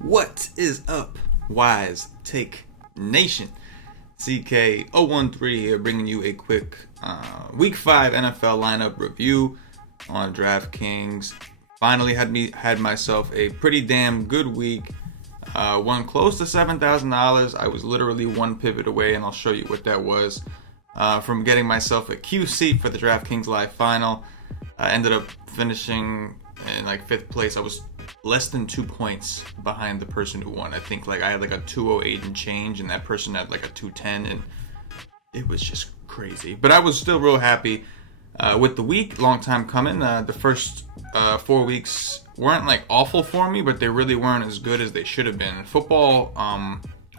What is up, Wise Take Nation? CK013 here, bringing you a quick Week 5 NFL lineup review on DraftKings. Finally had myself a pretty damn good week. Won close to $7,000. I was literally one pivot away, and I'll show you what that was, from getting myself a QC for the DraftKings Live Final. I ended up finishing in like 5th place. I was less than 2 points behind the person who won. I think I had like a 208 and change, and that person had like a 210, and it was just crazy. But I was still real happy with the week. Long time coming. The first 4 weeks weren't like awful for me, but they really weren't as good as they should have been. Football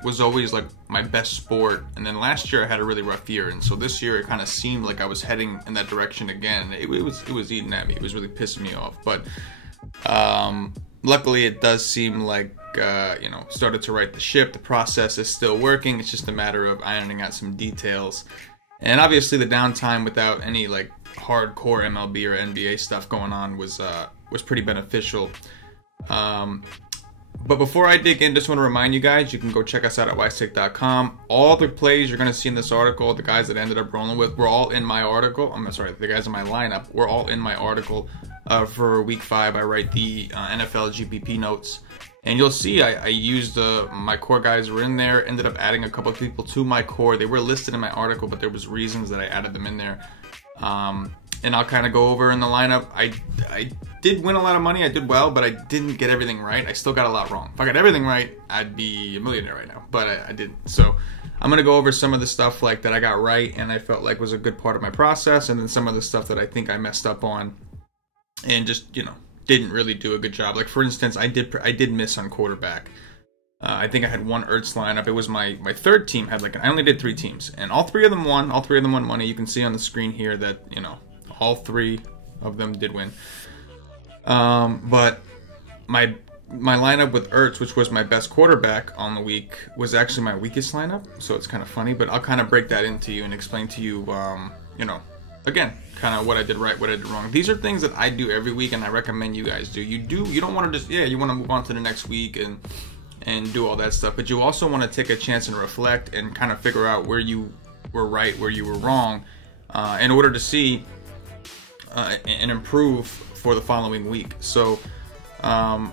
was always like my best sport, and then last year I had a really rough year, and so this year it kind of seemed like I was heading in that direction again. It was eating at me. It was really pissing me off, but luckily it does seem like started to right the ship. The process is still working. It's just a matter of ironing out some details, and obviously the downtime without any like hardcore MLB or NBA stuff going on was pretty beneficial. But before I dig in, just want to remind you guys, you can go check us out at wisetake.com. All the plays you're going to see in this article, the guys that I ended up rolling with, were all in my article. The guys in my lineup were all in my article for Week 5. I write the NFL GPP notes. And you'll see I used my core guys were in there, ended up adding a couple of people to my core. They were listed in my article, but there was reasons that I added them in there. And I'll kind of go over in the lineup. I did win a lot of money. I did well, but I didn't get everything right. I still got a lot wrong. If I got everything right, I'd be a millionaire right now, but I didn't. So I'm going to go over some of the stuff like that I got right and I felt like was a good part of my process, and then some of the stuff that I think I messed up on and just, didn't really do a good job. Like, for instance, I did miss on quarterback. I think I had one Ertz lineup. It was my third team. I only did 3 teams, and all 3 of them won. All 3 of them won money. You can see on the screen here that, all 3 of them did win. But my lineup with Ertz, which was my best quarterback on the week, was actually my weakest lineup. So it's kind of funny, but I'll kind of break that into you and explain to you, again, kind of what I did right, what I did wrong. These are things that I do every week, and I recommend you guys do. You don't want to just, you want to move on to the next week and do all that stuff, but you also want to take a chance and reflect and kind of figure out where you were right, where you were wrong, in order to see and improve for the following week. So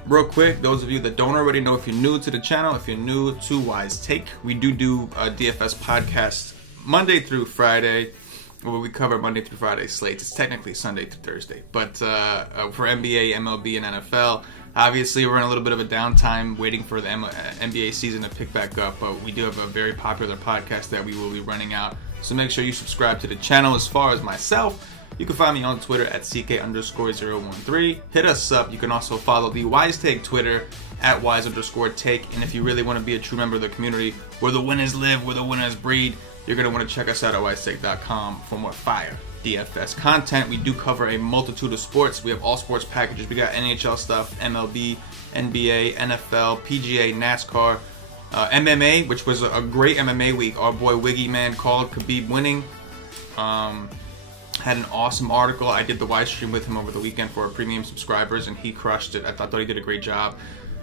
real quick, those of you that don't already know, if you're new to the channel, if you're new to Wise Take, we do a DFS podcast Monday through Friday, where we cover Monday through Friday slates. It's technically Sunday through Thursday, but for NBA, MLB, and NFL, obviously we're in a little bit of a downtime waiting for the NBA season to pick back up, but we do have a very popular podcast that we will be running out, so make sure you subscribe to the channel. As far as myself, you can find me on Twitter at CK_013. Hit us up. You can also follow the Wise Take Twitter at Wise_Take. And if you really want to be a true member of the community, where the winners live, where the winners breed, you're going to want to check us out at wisetake.com for more fire DFS content. We do cover a multitude of sports. We have all sports packages. We got NHL stuff, MLB, NBA, NFL, PGA, NASCAR, MMA, which was a great MMA week. Our boy Wiggy Man called Khabib winning. Had an awesome article. I did the Wise stream with him over the weekend for our premium subscribers, and he crushed it. I thought he did a great job.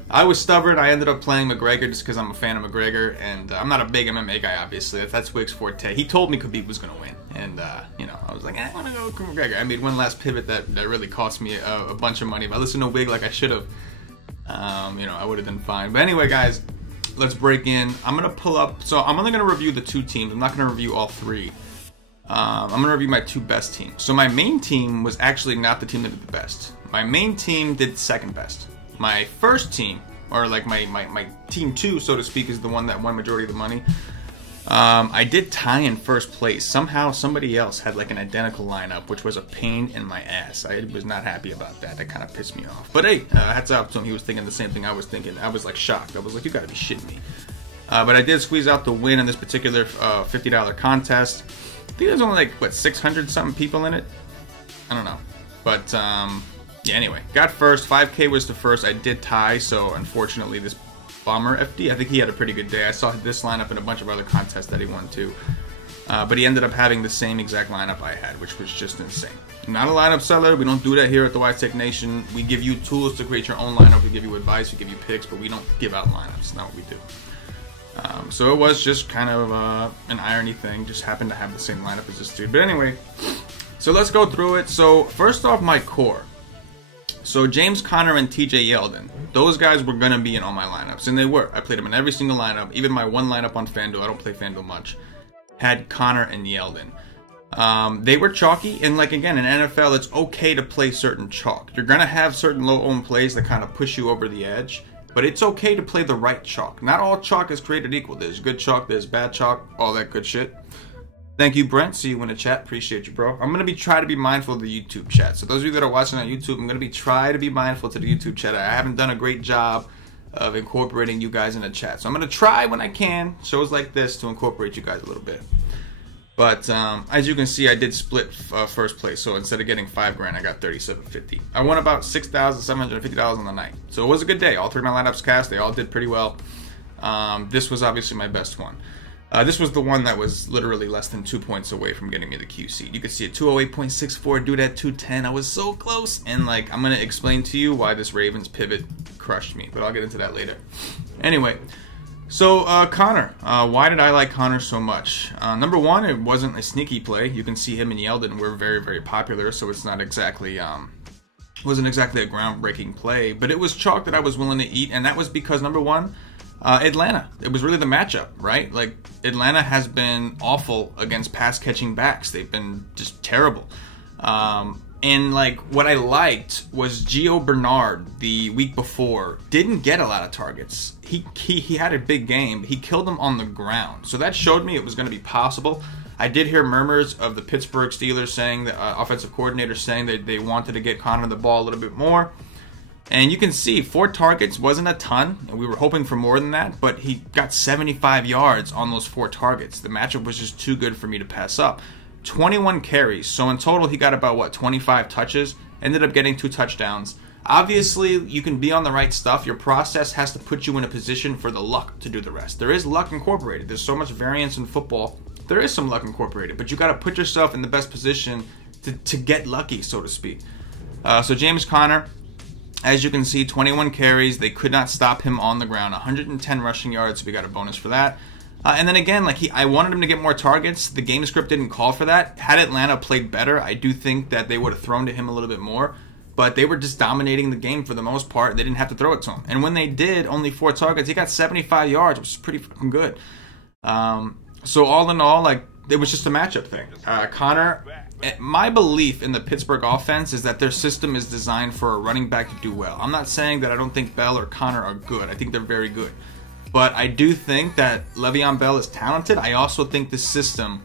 I was stubborn. I ended up playing McGregor just because I'm a fan of McGregor, and I'm not a big MMA guy, obviously. That's Wig's forte. He told me Khabib was going to win, and, I was like, I want to go with McGregor. I made one last pivot that really cost me a bunch of money. If I listened to Wig like I should have, I would have done fine. But anyway, guys, let's break in. I'm going to pull up. So I'm only going to review the 2 teams. I'm not going to review all 3. I'm going to review my 2 best teams. So my main team was actually not the team that did the best. My main team did second best. My first team, or like my team 2, so to speak, is the one that won majority of the money. I did tie in first place. Somehow somebody else had like an identical lineup, which was a pain in my ass. I was not happy about that. That kind of pissed me off. But hey, hats off to him. He was thinking the same thing I was thinking. I was like shocked. I was like, you gotta be shitting me. But I did squeeze out the win in this particular $50 contest. I think there's only like, what, 600 something people in it? I don't know. But yeah, anyway, got first. 5K was the first. I did tie, so unfortunately this Bomber FD, I think he had a pretty good day. I saw this lineup in a bunch of other contests that he won too. But he ended up having the same exact lineup I had, which was just insane. Not a lineup seller. We don't do that here at the Wise Tech Nation. We give you tools to create your own lineup. We give you advice. We give you picks, but we don't give out lineups. That's not what we do. So it was just kind of an irony thing. Just happened to have the same lineup as this dude. But anyway, so let's go through it. So first off, my core. So James Conner and TJ Yeldon. Those guys were going to be in all my lineups. And they were. I played them in every single lineup. Even my one lineup on FanDuel. I don't play FanDuel much. Had Conner and Yeldon. They were chalky, and like again in NFL, it's okay to play certain chalk. You're gonna have certain low-owned plays that kind of push you over the edge, but it's okay to play the right chalk. Not all chalk is created equal. There's good chalk, there's bad chalk, all that good shit. Thank you, Brent. See you in the chat. Appreciate you, bro. I'm gonna try to be mindful of the YouTube chat. So those of you that are watching on YouTube, I'm gonna try to be mindful to the YouTube chat. I haven't done a great job of incorporating you guys in the chat, so I'm gonna try when I can, shows like this, to incorporate you guys a little bit. But as you can see, I did split first place. So instead of getting $5,000, I got $3,750. I won about $6,750 on the night. So it was a good day. All three of my lineups cast. They all did pretty well. This was obviously my best one. This was the one that was literally less than 2 points away from getting me the QC. You could see a 208.64, dude at 210. I was so close. And like, I'm going to explain to you why this Ravens pivot crushed me. But I'll get into that later. Anyway. So, Conner. Why did I like Conner so much? Number one, it wasn't a sneaky play. You can see him and Yeldon were very, very popular, so it's not exactly, wasn't exactly a groundbreaking play, but it was chalk that I was willing to eat, and that was because, number one, Atlanta. It was really the matchup, right? Like, Atlanta has been awful against pass-catching backs. They've been just terrible. And like what I liked was Gio Bernard the week before didn't get a lot of targets. He had a big game. He killed them on the ground. So that showed me it was going to be possible. I did hear murmurs of the Pittsburgh Steelers saying, the offensive coordinator saying that they wanted to get Conner the ball a little bit more. And you can see 4 targets wasn't a ton. And we were hoping for more than that. But he got 75 yards on those 4 targets. The matchup was just too good for me to pass up. 21 carries. So in total, he got about, what, 25 touches. Ended up getting 2 touchdowns. Obviously, you can be on the right stuff. Your process has to put you in a position for the luck to do the rest. There is luck incorporated. There's so much variance in football. There is some luck incorporated. But you got to put yourself in the best position to get lucky, so to speak. So James Conner, as you can see, 21 carries. They could not stop him on the ground. 110 rushing yards. So we got a bonus for that. And then again, like I wanted him to get more targets. The game script didn't call for that. Had Atlanta played better, I do think that they would have thrown to him a little bit more. But they were just dominating the game for the most part. They didn't have to throw it to him. And when they did, only 4 targets. He got 75 yards, which is pretty fucking good. So all in all, like it was just a matchup thing. Conner, my belief in the Pittsburgh offense is that their system is designed for a running back to do well. I'm not saying that I don't think Bell or Conner are good. I think they're very good. But I do think that Le'Veon Bell is talented. I also think the system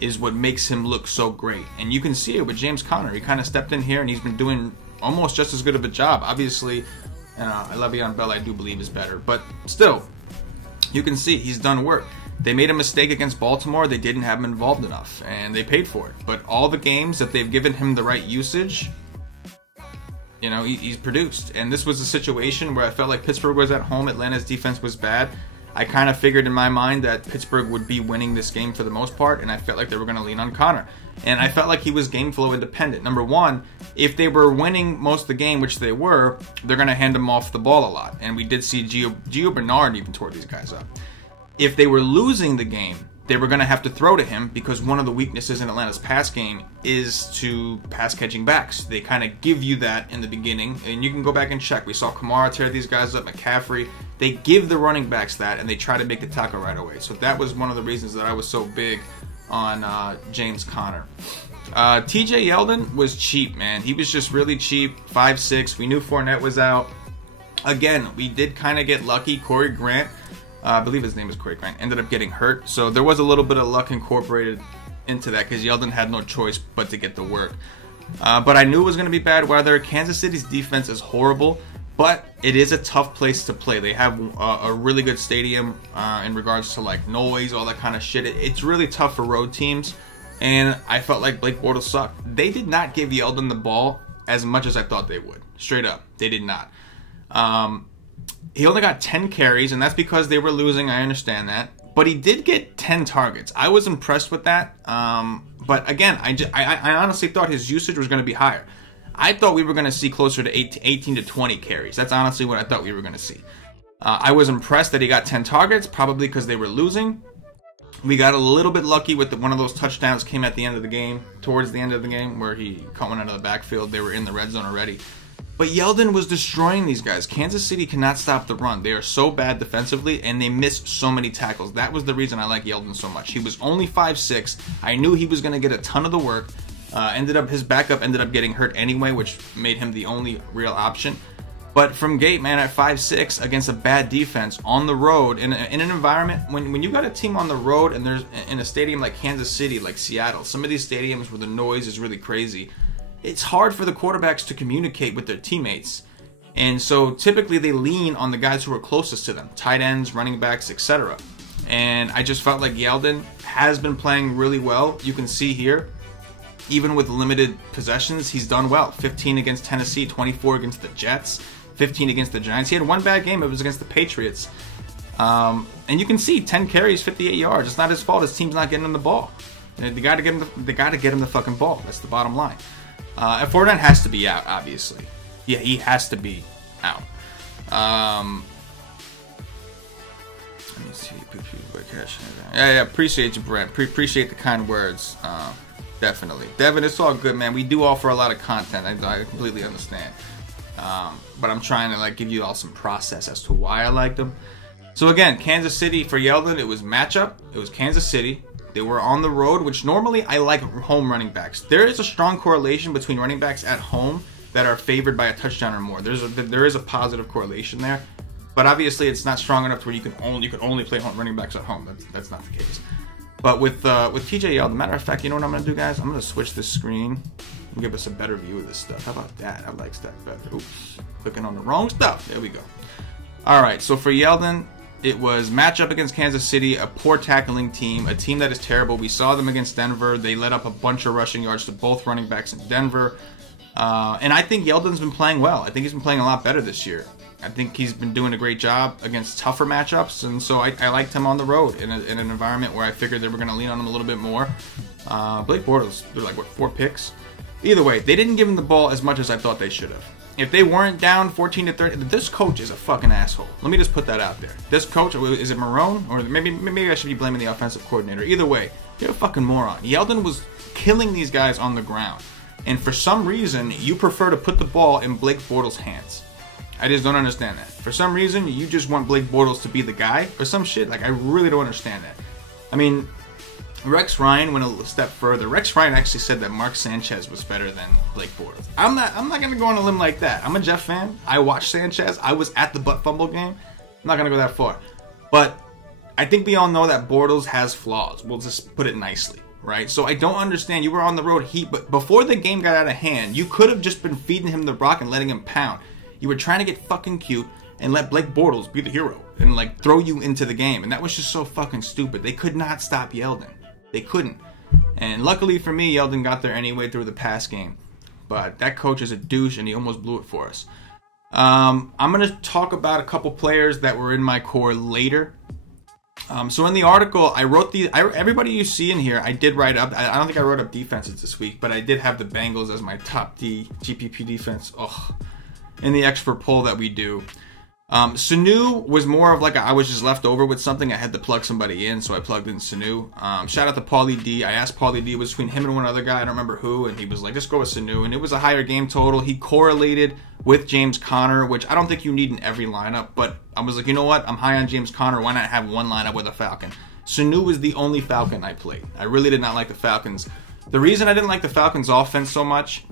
is what makes him look so great. And you can see it with James Conner. He kind of stepped in here and he's been doing almost just as good of a job. Obviously, Le'Veon Bell I do believe is better. But still, you can see he's done work. They made a mistake against Baltimore. They didn't have him involved enough. And they paid for it. But all the games that they've given him the right usage, you know, he's produced. And this was a situation where I felt like Pittsburgh was at home. Atlanta's defense was bad. I kind of figured in my mind that Pittsburgh would be winning this game for the most part, and I felt like they were going to lean on Conner. And I felt like he was game flow independent. Number one, if they were winning most of the game, which they were, they're going to hand him off the ball a lot. And we did see Gio Bernard even tore these guys up. If they were losing the game, they were going to have to throw to him because one of the weaknesses in Atlanta's pass game is to pass catching backs. They kind of give you that in the beginning, and you can go back and check. We saw Kamara tear these guys up, McCaffrey. They give the running backs that, and they try to make the tackle right away. So that was one of the reasons that I was so big on James Conner. TJ Yeldon was cheap, man. He was just really cheap, 5'6". We knew Fournette was out. Again, we did kind of get lucky. Corey Grant, I believe his name is Corey Grant, ended up getting hurt. So there was a little bit of luck incorporated into that because Yeldon had no choice but to get the work. But I knew it was going to be bad weather. Kansas City's defense is horrible, but it is a tough place to play. They have a really good stadium in regards to like noise, all that kind of shit. It's really tough for road teams, and I felt like Blake Bortles sucked. They did not give Yeldon the ball as much as I thought they would. Straight up, they did not. He only got 10 carries, and that's because they were losing. I understand that. but he did get 10 targets. I was impressed with that. But again, I honestly thought his usage was going to be higher. I thought we were going to see closer to 18 to 20 carries. That's honestly what I thought we were going to see. I was impressed that he got 10 targets, probably because they were losing. We got a little bit lucky with one of those touchdowns came at the end of the game, towards the end of the game, where he caught one out of the backfield. They were in the red zone already. But Yeldon was destroying these guys. Kansas City cannot stop the run. They are so bad defensively, and they missed so many tackles. That was the reason I like Yeldon so much. He was only 5'6". I knew he was going to get a ton of the work. His backup ended up getting hurt anyway, which made him the only real option. But from gate, man, at 5'6", against a bad defense on the road, in an environment, when you got a team on the road and there's in a stadium like Kansas City, like Seattle, some of these stadiums where the noise is really crazy, it's hard for the quarterbacks to communicate with their teammates. And so typically they lean on the guys who are closest to them, tight ends, running backs, etc. And I just felt like Yeldon has been playing really well. You can see here, even with limited possessions, he's done well. 15 against Tennessee, 24 against the Jets, 15 against the Giants. He had one bad game. It was against the Patriots. And you can see 10 carries, 58 yards. It's not his fault. His team's not getting him the ball. They got to get him the fucking ball. That's the bottom line. And Fournette has to be out, obviously. Yeah, he has to be out. Let me see. Yeah, appreciate you, Brent. Appreciate the kind words. Definitely. Devin, it's all good, man. We do offer a lot of content. I completely understand. But I'm trying to give you all some process as to why I like them. So again, Kansas City for Yeldon, it was matchup. It was Kansas City. They were on the road, which normally I like home running backs. There is a strong correlation between running backs at home that are favored by a touchdown or more. There is a positive correlation there, but obviously it's not strong enough to where you could only play running backs at home. That's not the case. But with TJ Yeldon, matter of fact, you know what I'm gonna do, guys? I'm gonna switch this screen and give us a better view of this stuff. How about that? I like that better. Oops, clicking on the wrong stuff. There we go. All right, so for Yeldon, it was matchup against Kansas City, a poor tackling team, a team that is terrible. We saw them against Denver. They let up a bunch of rushing yards to both running backs in Denver. And I think Yeldon's been playing well. I think he's been playing a lot better this year. I think he's been doing a great job against tougher matchups. And so I liked him on the road in an environment where I figured they were going to lean on him a little bit more. Blake Bortles, they're 4 picks? Either way, they didn't give him the ball as much as I thought they should have. If they weren't down 14 to 30, this coach is a fucking asshole. Let me just put that out there. This coach, is it Marone? Or maybe I should be blaming the offensive coordinator. Either way, you're a fucking moron. Yeldon was killing these guys on the ground. And for some reason, you prefer to put the ball in Blake Bortles' hands. I just don't understand that. For some reason, you just want Blake Bortles to be the guy or some shit. I really don't understand that. I mean, Rex Ryan went a step further. Rex Ryan actually said that Mark Sanchez was better than Blake Bortles. I'm not going to go on a limb like that. I'm a Jeff fan. I watched Sanchez. I was at the butt fumble game. I'm not going to go that far. But I think we all know that Bortles has flaws. We'll just put it nicely, right? So I don't understand. You were on the road. But before the game got out of hand, you could have just been feeding him the rock and letting him pound. You were trying to get fucking cute and let Blake Bortles be the hero and throw you into the game. And that was just so fucking stupid. They could not stop Yeldon. They couldn't. And luckily for me, Yeldon got there anyway through the pass game. But that coach is a douche, and he almost blew it for us. I'm going to talk about a couple players that were in my core later. So in the article, I wrote everybody you see in here, I did write up. I don't think I wrote up defenses this week, but I did have the Bengals as my top GPP defense. In the expert poll that we do. Sanu was more of I was just left over with something. I had to plug somebody in, so I plugged in Sanu. Shout out to Paulie D. I asked Paulie D. It was between him and one other guy. I don't remember who, and he was like, just go with Sanu. And it was a higher game total. He correlated with James Conner, which I don't think you need in every lineup, but I was like, you know what? I'm high on James Conner. Why not have one lineup with a Falcon? Sanu was the only Falcon I played. I really did not like the Falcons. The reason I didn't like the Falcons offense so much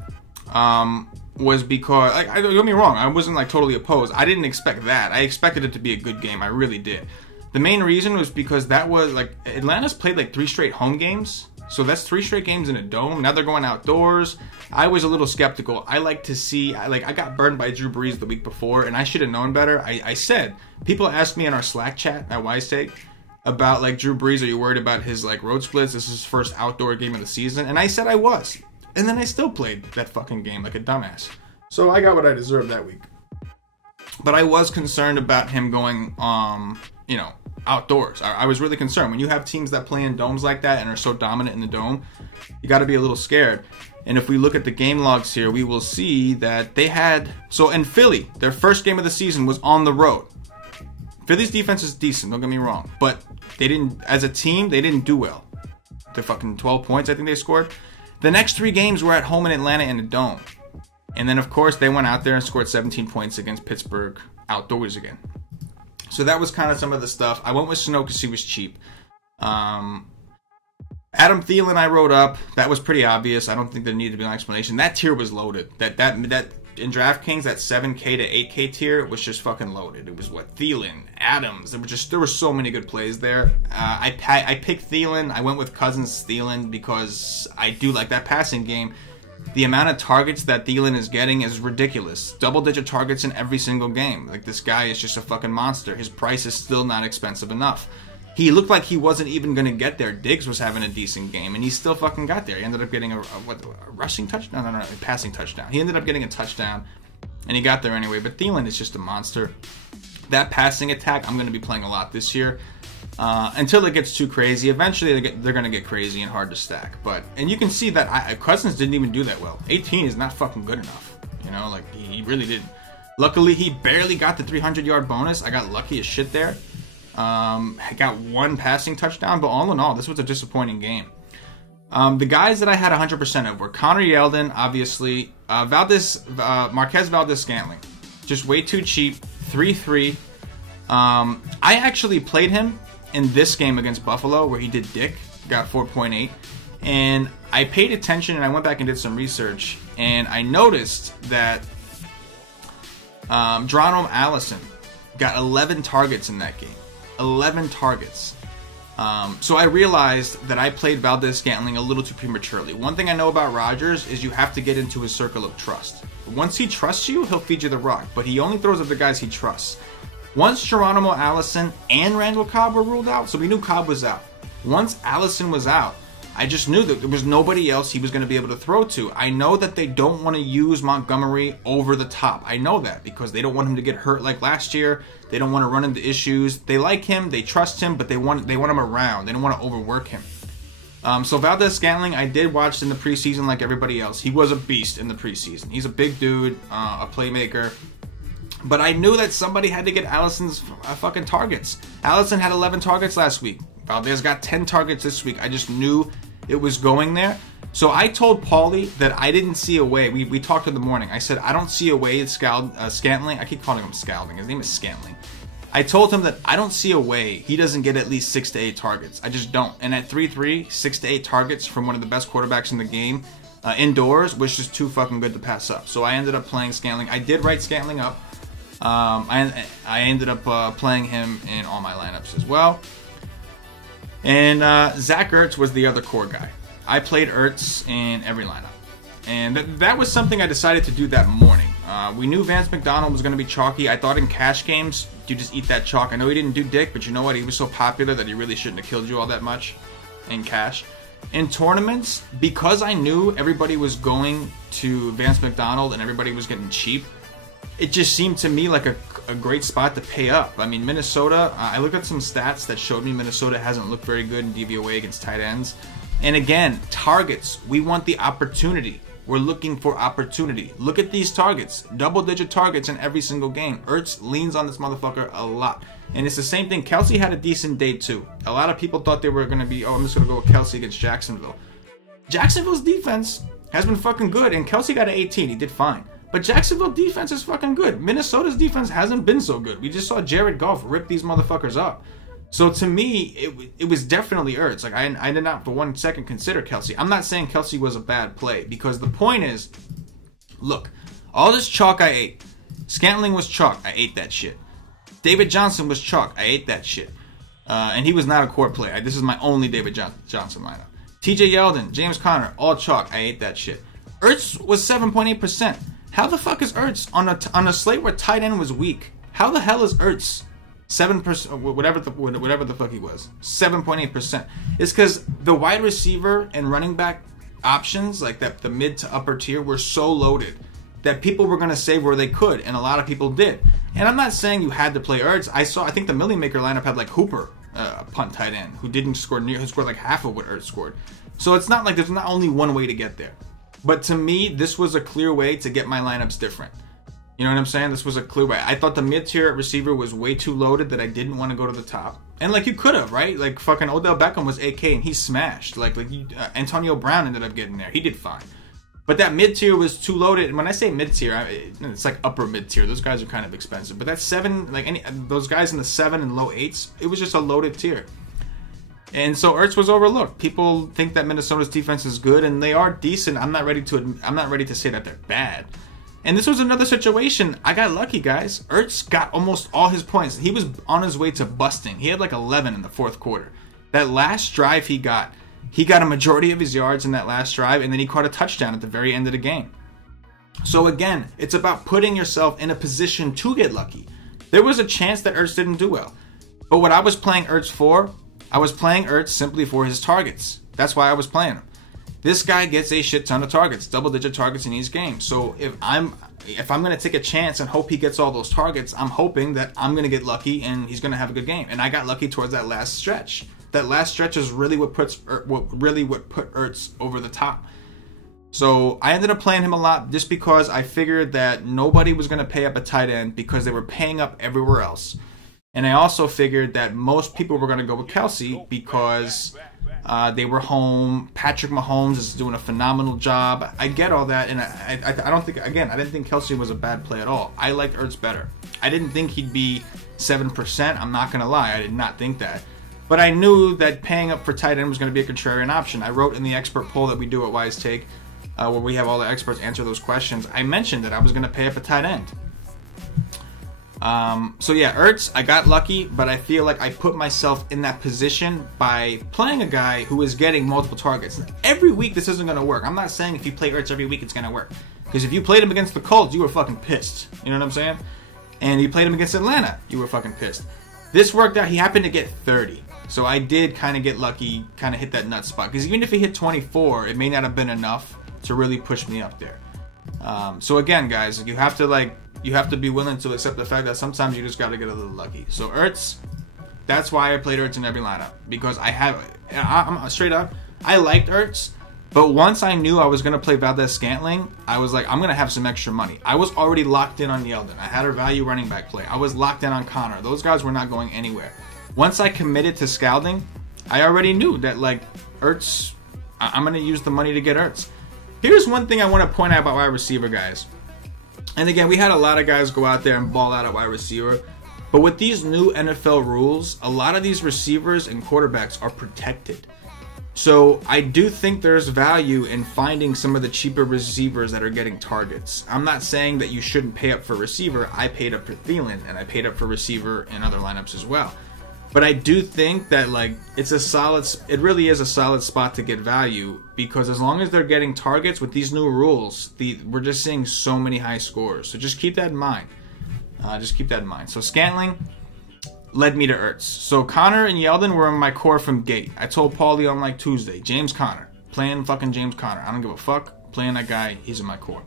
was because, don't get me wrong, I wasn't totally opposed. I didn't expect that. I expected it to be a good game. I really did. The main reason was because that was Atlanta's played 3 straight home games. So that's 3 straight games in a dome. Now they're going outdoors. I was a little skeptical. I like to see, I got burned by Drew Brees the week before, and I should have known better. I said, people asked me in our Slack chat at WiseTake about Drew Brees, are you worried about his road splits? This is his first outdoor game of the season. And I said I was. And then I still played that fucking game like a dumbass. So I got what I deserved that week. But I was concerned about him going, outdoors. I was really concerned. When you have teams that play in domes like that and are so dominant in the dome, you got to be a little scared. And if we look at the game logs here, we will see that they had... So in Philly, their first game of the season was on the road. Philly's defense is decent, don't get me wrong. But they didn't, as a team, they didn't do well. They're fucking 12 points, I think they scored. The next 3 games were at home in Atlanta in the dome. And then, of course, they went out there and scored 17 points against Pittsburgh outdoors again. So that was kind of some of the stuff. I went with Snow because he was cheap. Adam Thielen I wrote up. That was pretty obvious. I don't think there needed to be an explanation. That tier was loaded. That in DraftKings, that 7K to 8K tier was just fucking loaded. It was what? Thielen, Adams. There were so many good plays there. I picked Thielen. I went with Cousins Thielen because I do like that passing game. The amount of targets that Thielen is getting is ridiculous. Double-digit targets in every single game. Like, this guy is just a fucking monster. His price is still not expensive enough. He looked like he wasn't even going to get there. Diggs was having a decent game, and he still fucking got there. He ended up getting a rushing touchdown? No, a passing touchdown. He ended up getting a touchdown, and he got there anyway. But Thielen is just a monster. That passing attack, I'm going to be playing a lot this year. Until it gets too crazy. Eventually, they're going to get crazy and hard to stack. And you can see that Cousins didn't even do that well. 18 is not fucking good enough. You know, like, he really didn't. Luckily, he barely got the 300-yard bonus. I got lucky as shit there. I got 1 passing touchdown, but all in all, this was a disappointing game. The guys that I had 100% of were Connor Yeldon, obviously, Marquez Valdez-Scantling. Just way too cheap, 3-3. I actually played him in this game against Buffalo where he did dick, got 4.8, and I paid attention and I went back and did some research, and I noticed that Geronimo Allison got 11 targets in that game. 11 targets. So I realized that I played Valdez-Scantling a little too prematurely. One thing I know about Rodgers is you have to get into his circle of trust. Once he trusts you, he'll feed you the rock, but he only throws at the guys he trusts. Once Geronimo Allison and Randall Cobb were ruled out, so we knew Cobb was out. Once Allison was out, I just knew that there was nobody else he was going to be able to throw to. I know that they don't want to use Montgomery over the top. I know that because they don't want him to get hurt like last year. They don't want to run into issues. They like him, they trust him, but they want him around. They don't want to overwork him. So Valdez-Scantling, I did watch in the preseason like everybody else. He was a beast in the preseason. He's a big dude, a playmaker. But I knew that somebody had to get Allison's fucking targets. Allison had 11 targets last week. Valdez got 10 targets this week. I just knew it was going there. So I told Paulie that I didn't see a way. We talked in the morning. I said, I don't see a way Scantling. I keep calling him Scalding. His name is Scantling. I told him that I don't see a way he doesn't get at least 6 to 8 targets. I just don't. And at 3-3, 6 to 8 targets from one of the best quarterbacks in the game, indoors, was just too fucking good to pass up. So I ended up playing Scantling. I did write Scantling up. I ended up playing him in all my lineups as well. And Zach Ertz was the other core guy. I played Ertz in every lineup. And that was something I decided to do that morning. We knew Vance McDonald was going to be chalky. I thought in cash games, you just eat that chalk. I know he didn't do dick, but you know what? He was so popular that he really shouldn't have killed you all that much in cash. In tournaments, because I knew everybody was going to Vance McDonald and everybody was getting cheap, it just seemed to me like a great spot to pay up. I mean, Minnesota, I looked at some stats that showed me Minnesota hasn't looked very good in DVOA against tight ends. And again, targets. We want the opportunity. We're looking for opportunity. Look at these targets. Double-digit targets in every single game. Ertz leans on this motherfucker a lot. And it's the same thing. Kelsey had a decent day, too. A lot of people thought they were going to be, oh, I'm just going to go with Kelsey against Jacksonville. Jacksonville's defense has been fucking good, and Kelsey got an 18. He did fine. But Jacksonville defense is fucking good. Minnesota's defense hasn't been so good. We just saw Jared Goff rip these motherfuckers up. So to me, it was definitely Ertz. Like I did not for 1 second consider Kelsey. I'm not saying Kelsey was a bad play because the point is, look, all this chalk I ate. Scantling was chalk. I ate that shit. David Johnson was chalk. I ate that shit. And he was not a core play. This is my only David Johnson lineup. TJ Yeldon, James Conner, all chalk. I ate that shit. Ertz was 7.8%. How the fuck is Ertz on a slate where tight end was weak? How the hell is Ertz 7%, whatever the fuck he was, 7.8%? It's because the wide receiver and running back options, like that, the mid to upper tier, were so loaded that people were going to save where they could, and a lot of people did. And I'm not saying you had to play Ertz. I think the Millie Maker lineup had like Hooper, punt tight end, who didn't score who scored like half of what Ertz scored. So it's not like there's not only one way to get there. But to me, this was a clear way to get my lineups different. You know what I'm saying? This was a clear way. I thought the mid-tier receiver was way too loaded that I didn't want to go to the top. And like you could have, right? Like fucking Odell Beckham was AK and he smashed. Antonio Brown ended up getting there. He did fine. But that mid-tier was too loaded. And when I say mid-tier, it's like upper mid-tier. Those guys are kind of expensive. But that's 7, like those guys in the 7 and low 8s, it was just a loaded tier. And so Ertz was overlooked. People think that Minnesota's defense is good, and they are decent. I'm not ready to say that they're bad. And this was another situation. I got lucky, guys. Ertz got almost all his points. He was on his way to busting. He had like 11 in the fourth quarter. That last drive he got a majority of his yards in that last drive, and then he caught a touchdown at the very end of the game. So again, it's about putting yourself in a position to get lucky. There was a chance that Ertz didn't do well. But what I was playing Ertz for, I was playing Ertz simply for his targets. That's why I was playing him. This guy gets a shit ton of targets, double-digit targets in each game. So if I'm going to take a chance and hope he gets all those targets, I'm hoping that I'm going to get lucky and he's going to have a good game. And I got lucky towards that last stretch. That last stretch is really what put Ertz over the top. So I ended up playing him a lot just because I figured that nobody was going to pay up a tight end because they were paying up everywhere else. And I also figured that most people were going to go with Kelsey because they were home. Patrick Mahomes is doing a phenomenal job. I get all that, and I don't think, again, I didn't think Kelsey was a bad play at all. I liked Ertz better. I didn't think he'd be 7%. I'm not going to lie. I did not think that. But I knew that paying up for tight end was going to be a contrarian option. I wrote in the expert poll that we do at Wise Take, where we have all the experts answer those questions. I mentioned that I was going to pay up a tight end. So yeah, Ertz, I got lucky, but I feel like I put myself in that position by playing a guy who is getting multiple targets. Every week this isn't going to work. I'm not saying if you play Ertz every week it's going to work. Because if you played him against the Colts, you were fucking pissed. You know what I'm saying? And you played him against Atlanta, you were fucking pissed. This worked out. He happened to get 30. So I did kind of get lucky, kind of hit that nut spot. Because even if he hit 24, it may not have been enough to really push me up there. So again, guys, you have to be willing to accept the fact that sometimes you just got to get a little lucky. So Ertz, that's why I played Ertz in every lineup. Because I'm straight up, I liked Ertz. But once I knew I was going to play Valdez-Scantling, I was like, I'm going to have some extra money. I was already locked in on Yeldon. I had a value running back play. I was locked in on Connor. Those guys were not going anywhere. Once I committed to scouting, I already knew that, like, Ertz, I'm going to use the money to get Ertz. Here's one thing I want to point out about wide receiver, guys. And again, we had a lot of guys go out there and ball out at wide receiver. But with these new NFL rules, a lot of these receivers and quarterbacks are protected. So I do think there's value in finding some of the cheaper receivers that are getting targets. I'm not saying that you shouldn't pay up for receiver. I paid up for Thielen, and I paid up for receiver in other lineups as well. But I do think that, like, it really is a solid spot to get value, because as long as they're getting targets with these new rules, we're just seeing so many high scores. So just keep that in mind. So Scantling led me to Ertz. So Connor and Yeldon were in my core from gate. I told Paulie on like Tuesday, James Conner, playing fucking James Conner. I don't give a fuck. Playing that guy, he's in my core.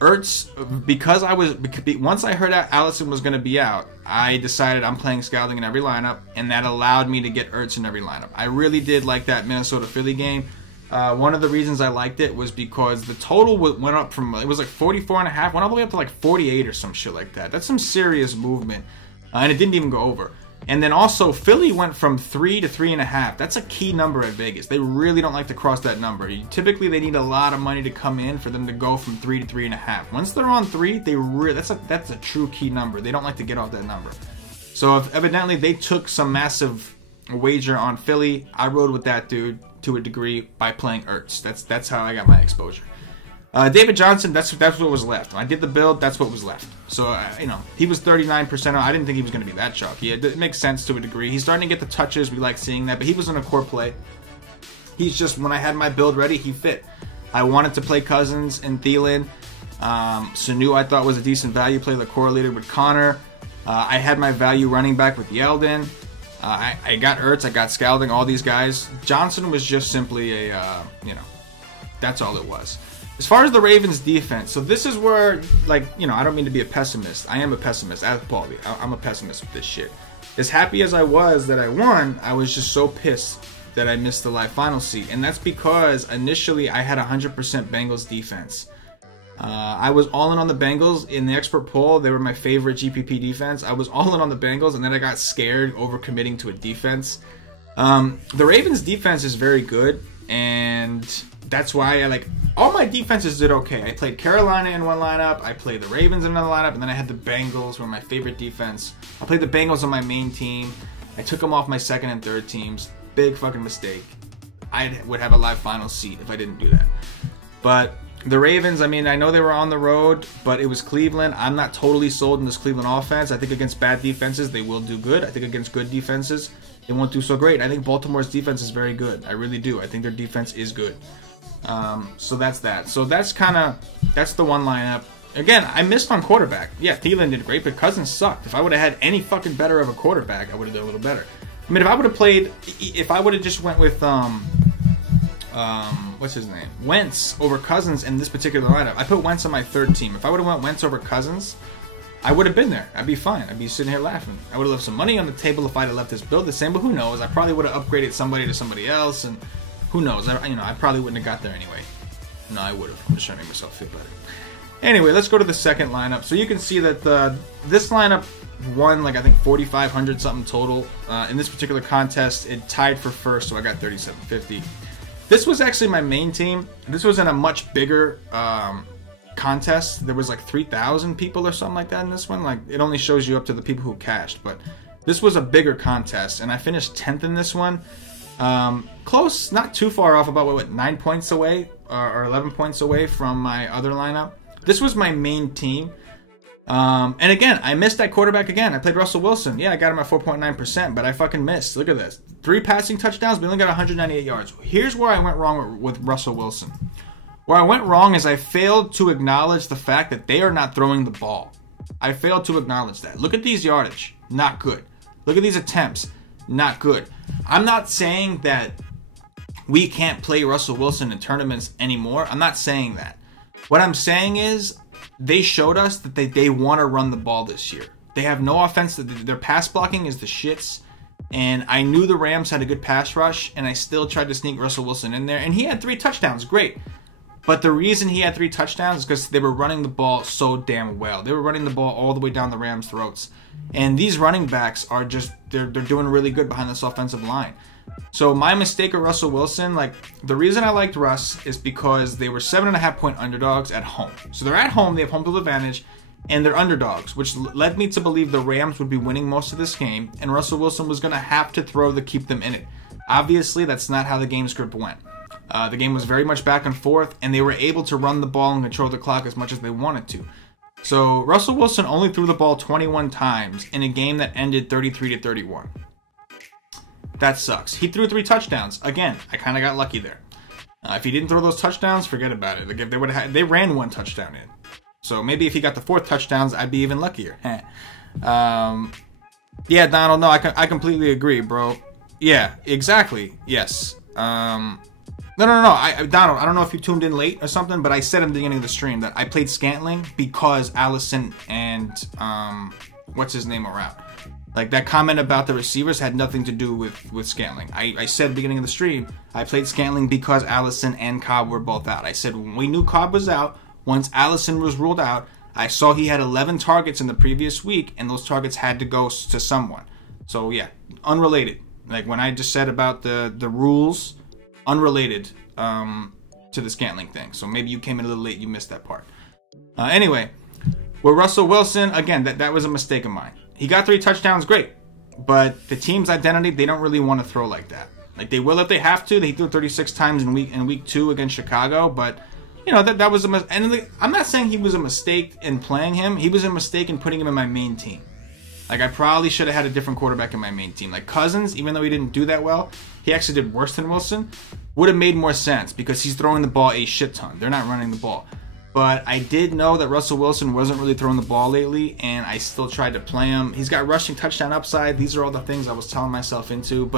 Ertz, because once I heard that Allison was going to be out, I decided I'm playing Scouting in every lineup, and that allowed me to get Ertz in every lineup. I really did like that Minnesota-Philly game. One of the reasons I liked it was because the total went up from, it was like 44.5, went all the way up to like 48 or some shit like that. That's some serious movement, and it didn't even go over. And then also, Philly went from 3 to 3.5. That's a key number at Vegas. They really don't like to cross that number. Typically, they need a lot of money to come in for them to go from 3 to 3.5. Once they're on 3, that's a true key number. They don't like to get off that number. So evidently, they took some massive wager on Philly. I rode with that dude to a degree by playing Ertz. That's how I got my exposure. David Johnson, that's what was left. When I did the build, that's what was left. So, he was 39%. I didn't think he was going to be that chalky. It makes sense to a degree. He's starting to get the touches. We like seeing that. But he was in a core play. He's just, when I had my build ready, he fit. I wanted to play Cousins and Thielen. Sanu, I thought, was a decent value play that correlated with Connor. I had my value running back with Yeldon. I got Ertz. I got Scalding, all these guys. Johnson was just simply that's all it was. As far as the Ravens defense, so this is where, like, you know, I don't mean to be a pessimist. I am a pessimist. As Paulie, I'm a pessimist with this shit. As happy as I was that I won, I was just so pissed that I missed the live final seat. And that's because initially I had 100% Bengals defense. I was all in on the Bengals in the expert poll. They were my favorite GPP defense. I was all in on the Bengals, and then I got scared over committing to a defense. The Ravens defense is very good, and that's why I like all my defenses did okay. I played Carolina in one lineup, I played the Ravens in another lineup, and then I had the Bengals, who were my favorite defense. I played the Bengals on my main team. I took them off my second and third teams. Big fucking mistake. I would have a live final seat if I didn't do that. But the Ravens, I mean, I know they were on the road, but it was Cleveland. I'm not totally sold in this Cleveland offense. I think against bad defenses, they will do good. I think against good defenses, they won't do so great. I think Baltimore's defense is very good. I really do. I think their defense is good. So that's that. So that's the one lineup. Again, I missed on quarterback. Yeah, Thielen did great, but Cousins sucked. If I would have had any fucking better of a quarterback, I would have done a little better. I mean, if I would have just went with, what's his name? Wentz over Cousins in this particular lineup. I put Wentz on my third team. If I would have went Wentz over Cousins, I would have been there. I'd be fine. I'd be sitting here laughing. I would have left some money on the table if I'd have left this build the same, but who knows? I probably would have upgraded somebody to somebody else, and who knows? I probably wouldn't have got there anyway. No, I would have. I'm just trying to make myself feel better. Anyway, let's go to the second lineup. So you can see that this lineup won, like, I think 4,500 something total. In this particular contest, it tied for first, so I got 3,750. This was actually my main team. This was in a much bigger contest. There was like 3,000 people or something like that in this one. Like, it only shows you up to the people who cashed, but this was a bigger contest, and I finished 10th in this one. Close, not too far off, about what 9 points away or 11 points away from my other lineup. This was my main team. And again, I missed that quarterback again. I played Russell Wilson. Yeah, I got him at 4.9%, but I fucking missed. Look at this. 3 passing touchdowns, but only got 198 yards. Here's where I went wrong with Russell Wilson. Where I went wrong is I failed to acknowledge the fact that they are not throwing the ball. I failed to acknowledge that. Look at these yardage. Not good. Look at these attempts. Not good. I'm not saying that we can't play Russell Wilson in tournaments anymore. I'm not saying that. What I'm saying is they showed us that they want to run the ball this year. They have no offense. Their pass blocking is the shits. And I knew the Rams had a good pass rush, and I still tried to sneak Russell Wilson in there. And he had 3 touchdowns. Great. But the reason he had 3 touchdowns is because they were running the ball so damn well. They were running the ball all the way down the Rams' throats. And these running backs are just, they're doing really good behind this offensive line. So my mistake of Russell Wilson, like, the reason I liked Russ is because they were 7.5-point underdogs at home. So they're at home, they have home field advantage, and they're underdogs, which led me to believe the Rams would be winning most of this game, and Russell Wilson was going to have to throw to keep them in it. Obviously, that's not how the game script went. The game was very much back and forth, and they were able to run the ball and control the clock as much as they wanted to. So Russell Wilson only threw the ball 21 times in a game that ended 33-31. That sucks. He threw 3 touchdowns. Again, I kind of got lucky there. If he didn't throw those touchdowns, forget about it. Like, if they ran 1 touchdown in. So maybe if he got the 4th touchdowns, I'd be even luckier. Yeah, Donald, no, I completely agree, bro. Yeah, exactly. Yes. No. Donald, I don't know if you tuned in late or something, but I said in the beginning of the stream that I played Scantling because Allison and what's his name are out. Like, that comment about the receivers had nothing to do with Scantling. I said at the beginning of the stream, I played Scantling because Allison and Cobb were both out. I said when we knew Cobb was out, once Allison was ruled out, I saw he had 11 targets in the previous week, and those targets had to go to someone. So, yeah, unrelated. Like, when I just said about the rules, unrelated to the Scantling thing. So maybe you came in a little late, you missed that part. Anyway, with Russell Wilson, again, that was a mistake of mine. He got 3 touchdowns, great. But the team's identity, they don't really want to throw like that. Like, they will if they have to. They threw 36 times in week 2 against Chicago, but you know, that was a mistake. And I'm not saying he was a mistake in playing him. He was a mistake in putting him in my main team. Like, I probably should have had a different quarterback in my main team. Like, Cousins, even though he didn't do that well, he actually did worse than Wilson, would have made more sense because he's throwing the ball a shit ton. They're not running the ball. But I did know that Russell Wilson wasn't really throwing the ball lately, and I still tried to play him. He's got rushing touchdown upside. These are all the things I was telling myself into.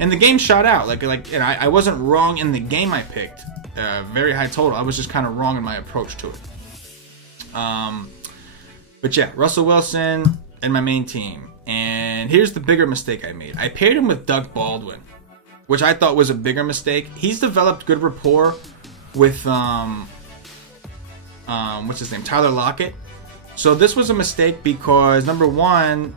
And the game shot out. And I wasn't wrong in the game I picked. very high total. I was just kind of wrong in my approach to it. But yeah, Russell Wilson and my main team. And here's the bigger mistake I made. I paired him with Doug Baldwin, which I thought was a bigger mistake. He's developed good rapport with what's his name, Tyler Lockett. So this was a mistake because, number one,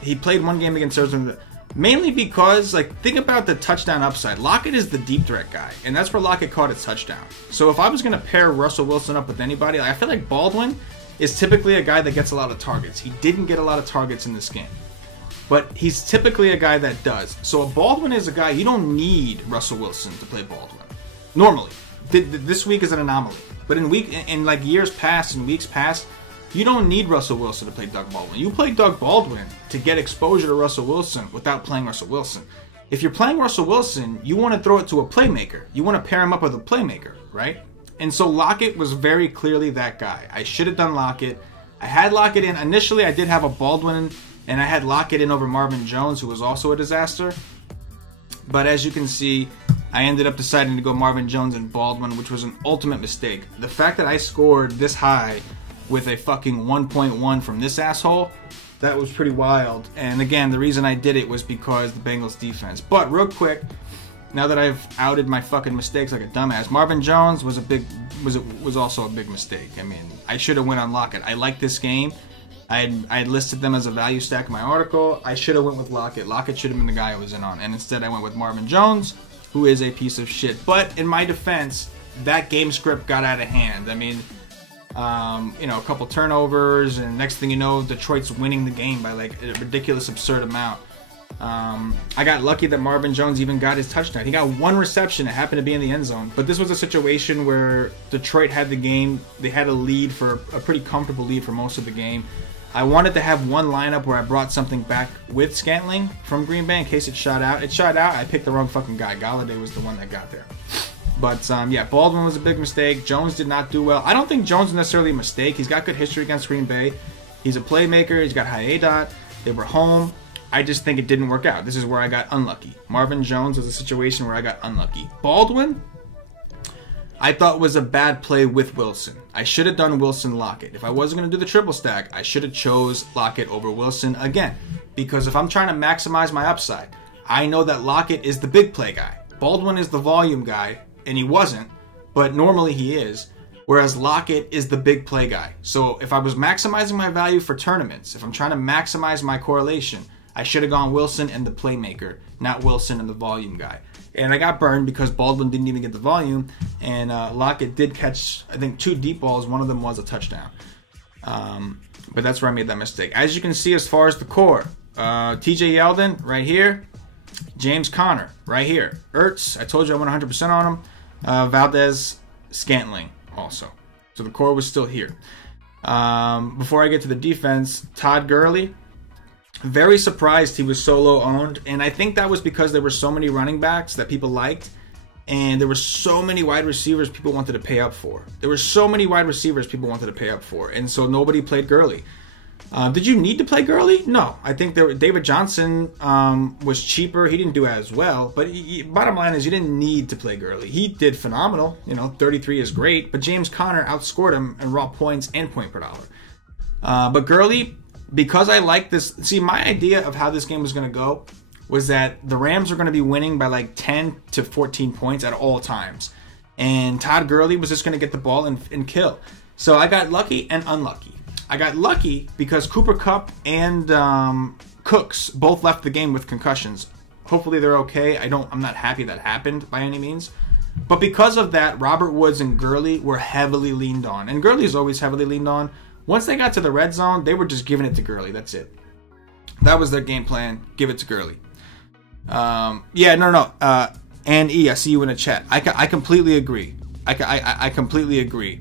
he played one game against Arizona, mainly because, like, think about the touchdown upside. Lockett is the deep threat guy, and that's where Lockett caught a touchdown. So if I was going to pair Russell Wilson up with anybody, I feel like Baldwin is typically a guy that gets a lot of targets. He didn't get a lot of targets in this game, but he's typically a guy that does. So Baldwin is a guy, you don't need Russell Wilson to play Baldwin. Normally. This week is an anomaly. But in like years past and weeks past, you don't need Russell Wilson to play Doug Baldwin. You play Doug Baldwin to get exposure to Russell Wilson without playing Russell Wilson. If you're playing Russell Wilson, you want to throw it to a playmaker. You want to pair him up with a playmaker, right? And so Lockett was very clearly that guy. I should have done Lockett. I had Lockett in. Initially, I did have a Baldwin, and I had Lockett in over Marvin Jones, who was also a disaster. But as you can see, I ended up deciding to go Marvin Jones and Baldwin, which was an ultimate mistake. The fact that I scored this high with a fucking 1.1 from this asshole, that was pretty wild. And again, the reason I did it was because the Bengals defense. But real quick, now that I've outed my fucking mistakes like a dumbass, Marvin Jones was also a big mistake. I mean, I should have went on Lockett. I like this game. I had listed them as a value stack in my article. I should have went with Lockett. Lockett should have been the guy I was in on. And instead I went with Marvin Jones, who is a piece of shit. But in my defense, that game script got out of hand. I mean, a couple turnovers, and next thing you know, Detroit's winning the game by like a ridiculous, absurd amount. I got lucky that Marvin Jones even got his touchdown. He got one reception. It happened to be in the end zone. But this was a situation where Detroit had the game. They had a lead, for a pretty comfortable lead for most of the game. I wanted to have one lineup where I brought something back with Scantling from Green Bay in case it shot out. It shot out. I picked the wrong fucking guy. Galladay was the one that got there. But, yeah, Baldwin was a big mistake. Jones did not do well. I don't think Jones is necessarily a mistake. He's got good history against Green Bay. He's a playmaker. He's got high ADOT. They were home. I just think it didn't work out. This is where I got unlucky. Marvin Jones was a situation where I got unlucky. Baldwin, I thought was a bad play with Wilson. I should have done Wilson Lockett. If I wasn't going to do the triple stack, I should have chose Lockett over Wilson again. Because if I'm trying to maximize my upside, I know that Lockett is the big play guy. Baldwin is the volume guy, and he wasn't, but normally he is. Whereas Lockett is the big play guy. So if I was maximizing my value for tournaments, if I'm trying to maximize my correlation, I should have gone Wilson and the playmaker, not Wilson and the volume guy. And I got burned because Baldwin didn't even get the volume, and Lockett did catch, I think, 2 deep balls. One of them was a touchdown. But that's where I made that mistake. As you can see, as far as the core, TJ Yeldon right here, James Conner right here, Ertz, I told you I went 100% on him, Valdez-Scantling also. So the core was still here. Before I get to the defense, Todd Gurley, very surprised he was so low owned, and I think that was because there were so many running backs that people liked, and there were so many wide receivers people wanted to pay up for. And so nobody played Gurley. Did you need to play Gurley? No. I think David Johnson was cheaper. He didn't do as well, but bottom line is you didn't need to play Gurley. He did phenomenal. 33 is great, but James Conner outscored him in raw points and point per dollar. But Gurley, because I like this, see, my idea of how this game was going to go was that the Rams are going to be winning by like 10 to 14 points at all times. And Todd Gurley was just going to get the ball and kill. So I got lucky and unlucky. I got lucky because Cooper Kupp and Cooks both left the game with concussions. Hopefully they're okay. I'm not happy that happened by any means. But because of that, Robert Woods and Gurley were heavily leaned on. And Gurley is always heavily leaned on. Once they got to the red zone, they were just giving it to Gurley. That's it. That was their game plan. Give it to Gurley. And E, I see you in the chat. I completely agree. I completely agree.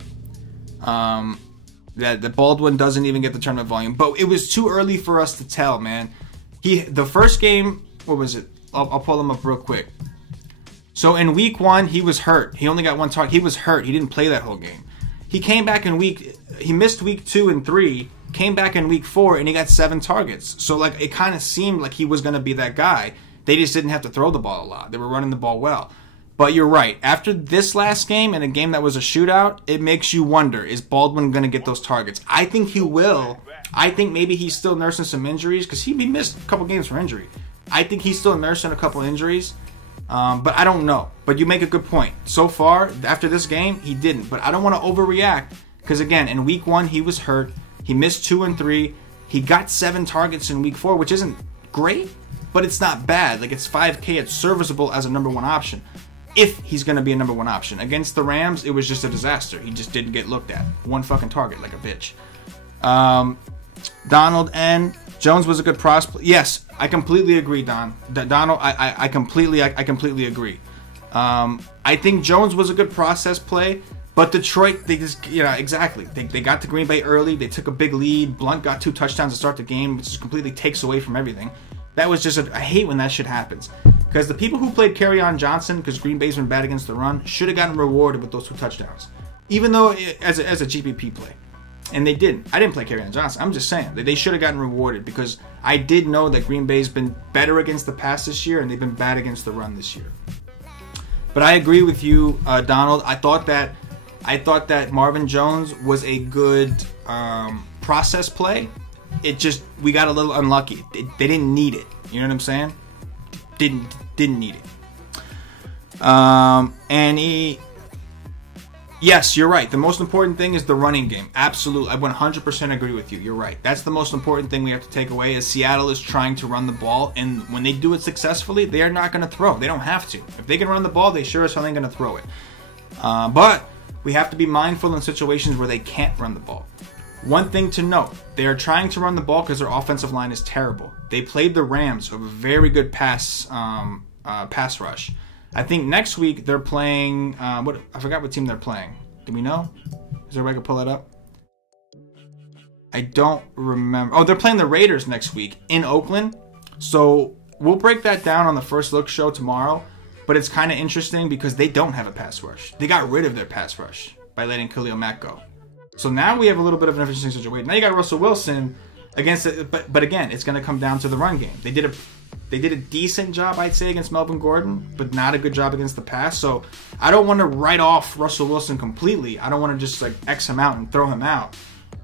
That Baldwin doesn't even get the tournament volume. But it was too early for us to tell, man. The first game, what was it? I'll pull him up real quick. So in week 1, he was hurt. He only got 1 target. He was hurt. He didn't play that whole game. He came back he missed week 2 and 3, came back in week 4, and he got 7 targets. So like it kind of seemed like he was going to be that guy. They just didn't have to throw the ball a lot. They were running the ball well. But you're right. After this last game and a game that was a shootout, it makes you wonder, is Baldwin going to get those targets? I think he will. I think maybe he's still nursing some injuries because he missed a couple games for injury. I think he's still nursing a couple injuries. But I don't know. But you make a good point. So far, after this game, he didn't. But I don't want to overreact because, again, in week 1, he was hurt. He missed 2 and 3. He got 7 targets in week 4, which isn't great, but it's not bad. Like, it's 5K. It's serviceable as a number 1 option. If he's going to be a number 1 option. Against the Rams, it was just a disaster. He just didn't get looked at. 1 fucking target like a bitch. Donald N. Jones was a good prospect. Yes, I completely agree, Donald, I completely agree. I think Jones was a good process play, but Detroit, they just, exactly. They got to Green Bay early. They took a big lead. Blunt got 2 touchdowns to start the game, which just completely takes away from everything. That was just I hate when that shit happens. Because the people who played Kerryon Johnson, because Green Bay's been bad against the run, should have gotten rewarded with those 2 touchdowns. Even though as a GPP play. And they didn't. I didn't play Kerryon Johnson. I'm just saying. They should have gotten rewarded because I did know that Green Bay's been better against the pass this year and they've been bad against the run this year. But I agree with you, Donald. I thought that Marvin Jones was a good process play. It just, we got a little unlucky. They didn't need it. You know what I'm saying? Didn't need it. Yes, you're right. The most important thing is the running game. Absolutely. I 100% agree with you. You're right. That's the most important thing we have to take away is Seattle is trying to run the ball, and when they do it successfully, they are not going to throw. They don't have to. If they can run the ball, they sure as hell ain't going to throw it. But we have to be mindful in situations where they can't run the ball. One thing to note, they are trying to run the ball because their offensive line is terrible. They played the Rams, who have a very good pass rush. I think next week they're playing, I forgot what team they're playing. Do we know? Is there a way I can pull that up? I don't remember. Oh, they're playing the Raiders next week in Oakland. So we'll break that down on the First Look show tomorrow. But it's kind of interesting because they don't have a pass rush. They got rid of their pass rush by letting Khalil Mack go. So now we have a little bit of an interesting situation. Now you got Russell Wilson against it, but again, it's going to come down to the run game. They did a decent job, I'd say, against Melvin Gordon, but not a good job against the pass. So I don't want to write off Russell Wilson completely. I don't want to just like X him out and throw him out.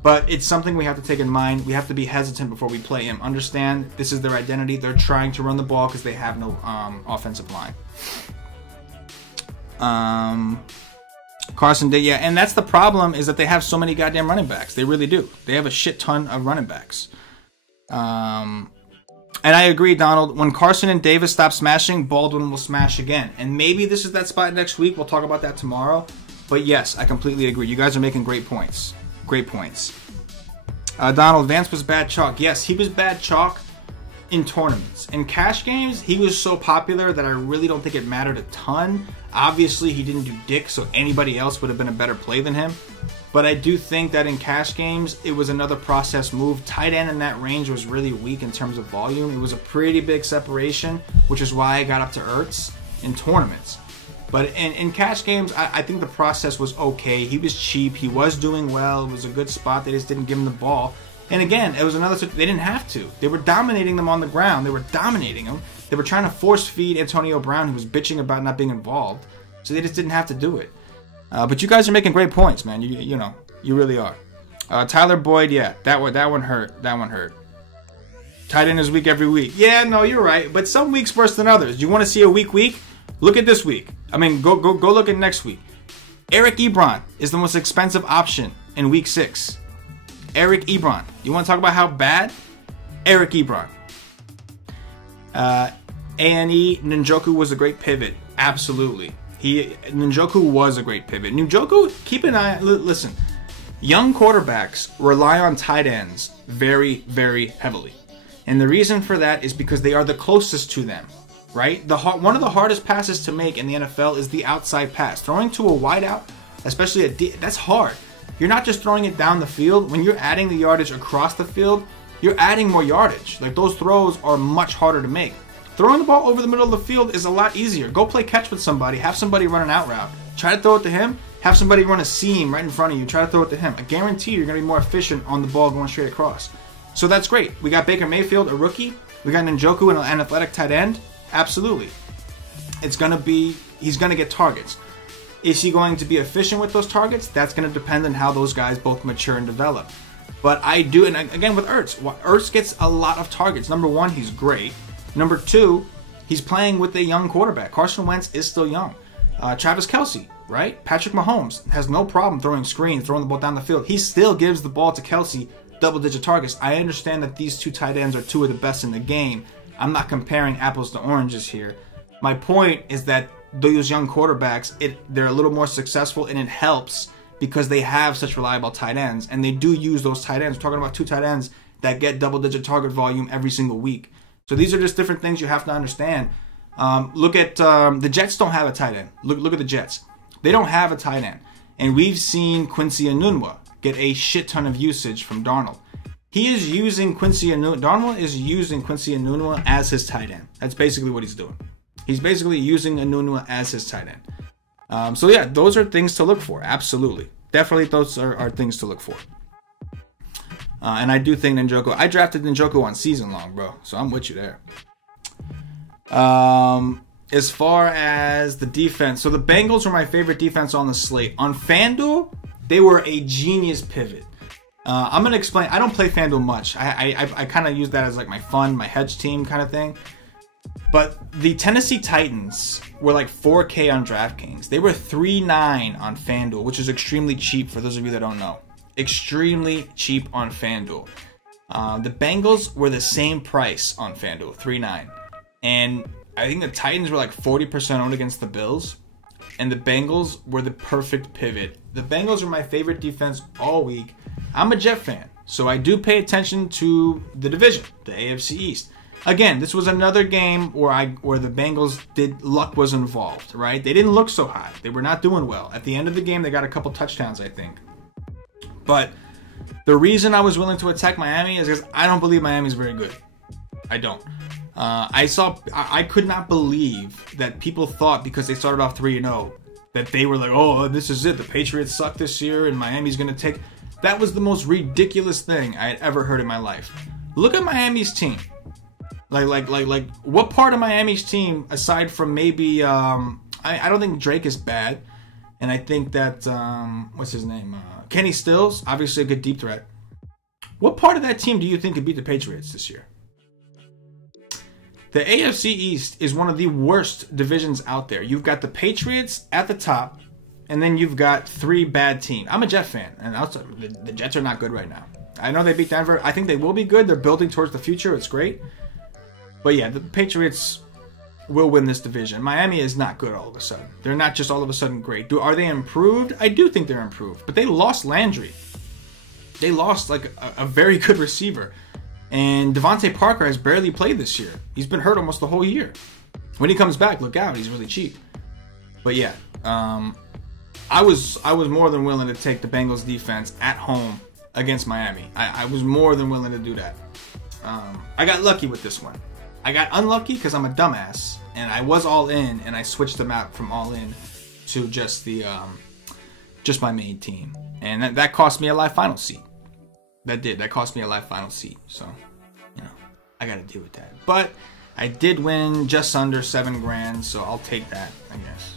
But it's something we have to take in mind. We have to be hesitant before we play him. Understand this is their identity. They're trying to run the ball because they have no offensive line. Carson did, yeah. And that's the problem is that they have so many goddamn running backs. They really do. They have a shit ton of running backs. And I agree, Donald. When Carson and Davis stop smashing, Baldwin will smash again. And maybe this is that spot next week. We'll talk about that tomorrow. But yes, I completely agree. You guys are making great points. Great points. Donald, Vance was bad chalk. Yes, he was bad chalk in tournaments. In cash games, he was so popular that I really don't think it mattered a ton. Obviously, he didn't do dick, so anybody else would have been a better play than him. But I do think that in cash games, it was another process move. Tight end in that range was really weak in terms of volume. It was a pretty big separation, which is why I got up to Ertz in tournaments. But in cash games, I think the process was okay. He was cheap. He was doing well. It was a good spot. They just didn't give him the ball. And again, it was another... They didn't have to. They were dominating them on the ground. They were dominating them. They were trying to force feed Antonio Brown, who was bitching about not being involved. So they just didn't have to do it. But you guys are making great points, man. You know, you really are. Tyler Boyd, yeah, that one hurt. That one hurt. Tight end is weak every week. Yeah, no, you're right. But some weeks worse than others. You want to see a week? Look at this week. I mean, go look at next week. Eric Ebron is the most expensive option in week 6. Eric Ebron. You want to talk about how bad? Eric Ebron. A&E Njoku was a great pivot. Absolutely. Njoku was a great pivot. Njoku, keep an eye. Listen, young quarterbacks rely on tight ends very, very heavily. And the reason for that is because they are the closest to them. Right? One of the hardest passes to make in the NFL is the outside pass. Throwing to a wideout, especially that's hard. You're not just throwing it down the field. When you're adding the yardage across the field, you're adding more yardage. Like, those throws are much harder to make. Throwing the ball over the middle of the field is a lot easier. Go play catch with somebody. Have somebody run an out route. Try to throw it to him. Have somebody run a seam right in front of you. Try to throw it to him. I guarantee you're going to be more efficient on the ball going straight across. So that's great. We got Baker Mayfield, a rookie. We got Njoku, an athletic tight end. Absolutely. It's going to be, he's going to get targets. Is he going to be efficient with those targets? That's going to depend on how those guys both mature and develop. But I do, and again with Ertz, Ertz gets a lot of targets. Number one, he's great. Number two, he's playing with a young quarterback. Carson Wentz is still young. Travis Kelce, right? Patrick Mahomes has no problem throwing screens, throwing the ball down the field. He still gives the ball to Kelce, double-digit targets. I understand that these two tight ends are two of the best in the game. I'm not comparing apples to oranges here. My point is that those young quarterbacks, they're a little more successful, and it helps because they have such reliable tight ends, and they do use those tight ends. We're talking about two tight ends that get double-digit target volume every single week. So these are just different things you have to understand. Look at the Jets don't have a tight end. Look at the Jets. They don't have a tight end. And we've seen Quincy Enunwa get a shit ton of usage from Darnold. He is using Darnold is using Quincy Enunwa as his tight end. That's basically what he's doing. He's basically using Enunwa as his tight end. So yeah, those are things to look for. Absolutely. Definitely those are things to look for. And I do think Njoku, I drafted Njoku on season long, bro. So I'm with you there. As far as the defense, so the Bengals were my favorite defense on the slate. On FanDuel, they were a genius pivot. I'm gonna explain. I don't play FanDuel much. I kind of use that as like my fun, my hedge team kind of thing. But the Tennessee Titans were like 4K on DraftKings. They were 3.9 on FanDuel, which is extremely cheap for those of you that don't know. Extremely cheap on FanDuel. The Bengals were the same price on FanDuel, 3.9. And I think the Titans were like 40% owned against the Bills. And the Bengals were the perfect pivot. The Bengals are my favorite defense all week. I'm a Jet fan, so I do pay attention to the division, the AFC East. Again, this was another game where the Bengals luck was involved, right? They didn't look so hot. They were not doing well. At the end of the game, they got a couple touchdowns, I think. But the reason I was willing to attack Miami is because I don't believe Miami's very good. I don't. I could not believe that people thought because they started off 3-0 that they were like, oh, this is it. The Patriots suck this year and Miami's going to take. That was the most ridiculous thing I had ever heard in my life. Look at Miami's team. Like, what part of Miami's team, aside from maybe, I don't think Drake is bad. And I think that, what's his name? Kenny Stills, obviously a good deep threat. What part of that team do you think could beat the Patriots this year? The AFC East is one of the worst divisions out there. You've got the Patriots at the top, and then you've got three bad teams. I'm a Jet fan, and the Jets are not good right now. I know they beat Denver. I think they will be good. They're building towards the future. It's great. But yeah, the Patriots will win this division. Miami is not good all of a sudden. They're not just all of a sudden great. Are they improved? I do think they're improved. But they lost Landry. They lost like a very good receiver. And Devontae Parker has barely played this year. He's been hurt almost the whole year. When he comes back, look out. He's really cheap. But yeah, I was more than willing to take the Bengals defense at home against Miami. I was more than willing to do that. I got lucky with this one. I got unlucky because I'm a dumbass, and I was all in, and I switched them out from all in to just just my main team, and that cost me a live final seat. That cost me a live final seat. So, I got to deal with that. But I did win just under $7,000, so I'll take that, I guess.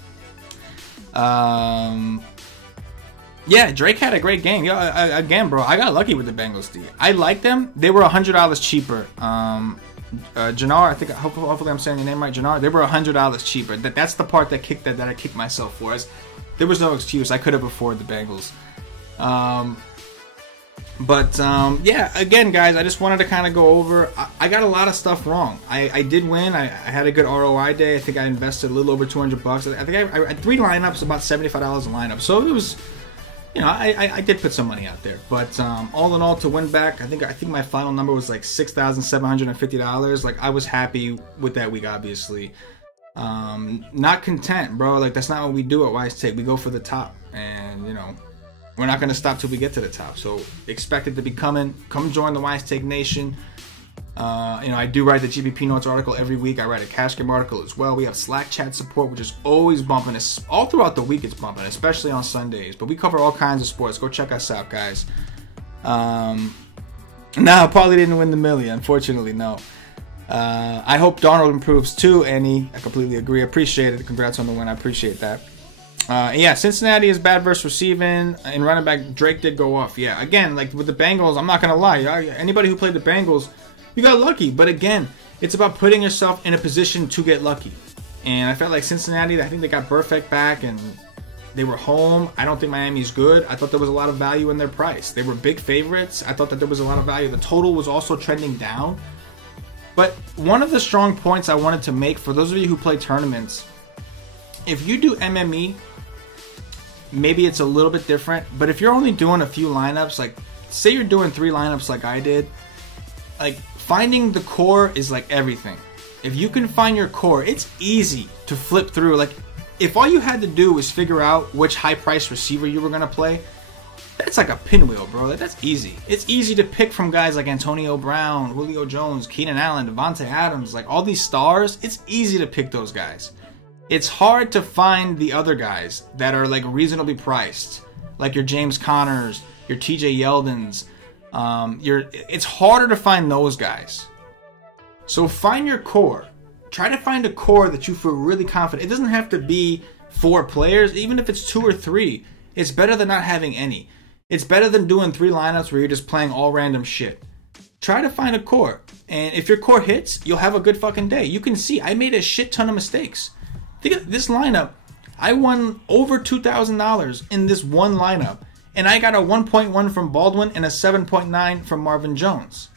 Yeah, Drake had a great game. Yeah, again, bro, I got lucky with the Bengals D. I like them. They were $100 cheaper. Jannar, I think hopefully I'm saying your name right, Jannar. They were $100 cheaper. That's the part that I kicked myself for. There was no excuse. I could have afforded the Bengals. Yeah, again, guys, I just wanted to kind of go over. I got a lot of stuff wrong. I did win. I had a good ROI day. I think I invested a little over $200. I think I had 3 lineups, about $75 a lineup. So it was, I did put some money out there. But all in all, to win back, I think my final number was like $6,750. Like, I was happy with that week, obviously. Not content, bro. Like, that's not what we do at Wise Take. We go for the top, and we're not going to stop till we get to the top. So expect it to be coming. Come join the Wise Take Nation. I do write the GBP Notes article every week. I write a cash game article as well. We have Slack chat support, which is always bumping. All throughout the week it's bumping, especially on Sundays. But we cover all kinds of sports. Go check us out, guys. No, probably didn't win the million. Unfortunately, no. I hope Darnold improves too, Annie. I completely agree. Appreciate it. Congrats on the win. I appreciate that. Yeah, Cincinnati is bad versus receiving. In running back, Drake did go off. Yeah, again, like with the Bengals, I'm not going to lie. Anybody who played the Bengals, you got lucky. But again, it's about putting yourself in a position to get lucky. And I felt like Cincinnati, I think they got Burfict back and they were home. I don't think Miami's good. I thought there was a lot of value in their price. They were big favorites. I thought that there was a lot of value. The total was also trending down. But one of the strong points I wanted to make for those of you who play tournaments, if you do MME, maybe it's a little bit different. But if you're only doing a few lineups, like say you're doing 3 lineups like I did, like finding the core is like everything. If you can find your core, it's easy to flip through. Like if all you had to do was figure out which high-priced receiver you were going to play, that's like a pinwheel, bro. Like, that's easy. It's easy to pick from guys like Antonio Brown, Julio Jones, Keenan Allen, Devontae Adams, like all these stars. It's easy to pick those guys. It's hard to find the other guys that are like reasonably priced, like your James Connors, your TJ Yeldons. It's harder to find those guys. So find your core. Try to find a core that you feel really confident. It doesn't have to be 4 players, even if it's 2 or 3. It's better than not having any. It's better than doing 3 lineups where you're just playing all random shit. Try to find a core. And if your core hits, you'll have a good fucking day. You can see, I made a shit ton of mistakes. Think of this lineup. I won over $2,000 in this one lineup. And I got a 1.1 from Baldwin and a 7.9 from Marvin Jones.